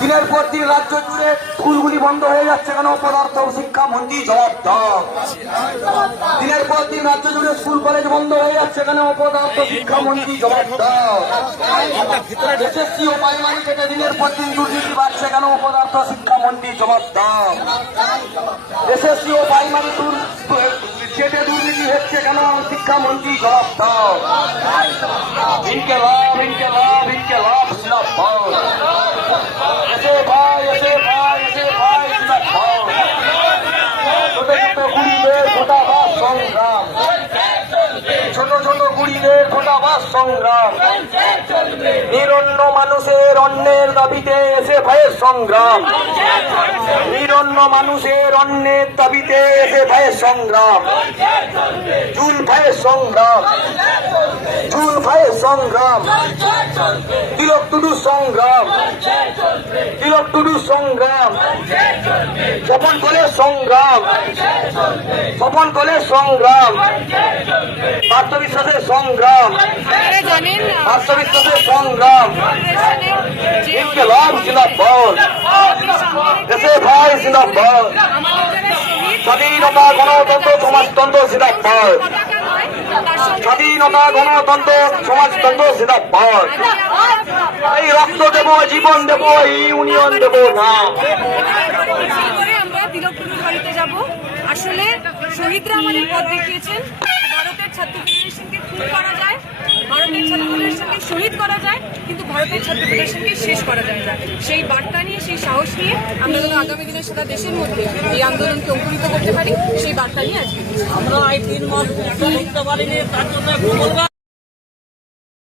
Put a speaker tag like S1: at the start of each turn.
S1: দিনের পর দিন রাজ্য জুড়ে স্কুলগুলি বন্ধ হয়ে যাচ্ছে কেন? পদার্থ ও শিক্ষা মন্ত্রী জবাব দাও দিনের পর দিন রাজ্য জুড়ে স্কুল, কলেজ বন্ধ হয়ে যাচ্ছে কেন? পদার্থ, শিক্ষা মন্ত্রী জবাব দাও এসএসসি ও প্রাইমারি থেকে দিনের পর দিন দুর্নীতি বাড়ছে কেন? পদার্থ, শিক্ষা মন্ত্রী জবাব দাও এসএসসি ও প্রাইমারি সেটে দুর্নীতি হচ্ছে কেন? শিক্ষামন্ত্রী জবাব দাও ইনকে লাভ ইনকে লাভ ইনকে লাভ সিলাপ পাও এসে ভাই এসে ভাই এসে ভাই সিলাপ পাও ছোট ছোট গুড়িদের ফোটাবাস সংগ্রাম ছোট ছোট গুড়িদের সংগ্রাম। নিরন্ন মানুষের অন্যের দাবিতে এসে ভাইয়ের সংগ্রাম। নিরন্ন মানুষের অন্যের দাবিতে এসে ভাইয়ের সংগ্রাম। জুল ভাইয়ের সংগ্রাম। জুল ভাইয়ের সংগ্রাম। তিলক টুডু সংগ্রাম। তিলক টুডু সংগ্রাম। স্বপন কলের সংগ্রাম। স্বপন কলের সংগ্রাম। পার্থ বিশ্বাসের সংগ্রাম।
S2: আপনারা জানেন
S1: পার্থ বিশ্বাসের সংগ্রাম জিন্দাবাদ দেশে ভাই জিন্দাবাদ স্বাধীনতা গণতন্ত্র সমাজতন্ত্র জিন্দাবাদ স্বাধীনতা গণতন্ত্র সমাজতন্ত্র জিন্দাবাদ এই রক্ত দেব জীবন দেব এই ইউনিয়ন দেব না।
S2: আসলে শহীদরা আমাদের পথ দেখিয়েছেন ভারতের ছাত্র ফেডারেশনকে খুন করা যায় ভারতের ছাত্র ফেডারেশনকে শহীদ করা যায়, কিন্তু ভারতের ছাত্র ফেডারেশনকে শেষ করা যায় না। সেই বার্তা নিয়ে, সেই সাহস নিয়ে আমরা যেন আগামী দিনে সারা দেশের মধ্যে এই আন্দোলনকে অঙ্কুরিত করতে পারি, সেই বার্তা নিয়ে আজকে।
S3: আমরা এই তিন মাস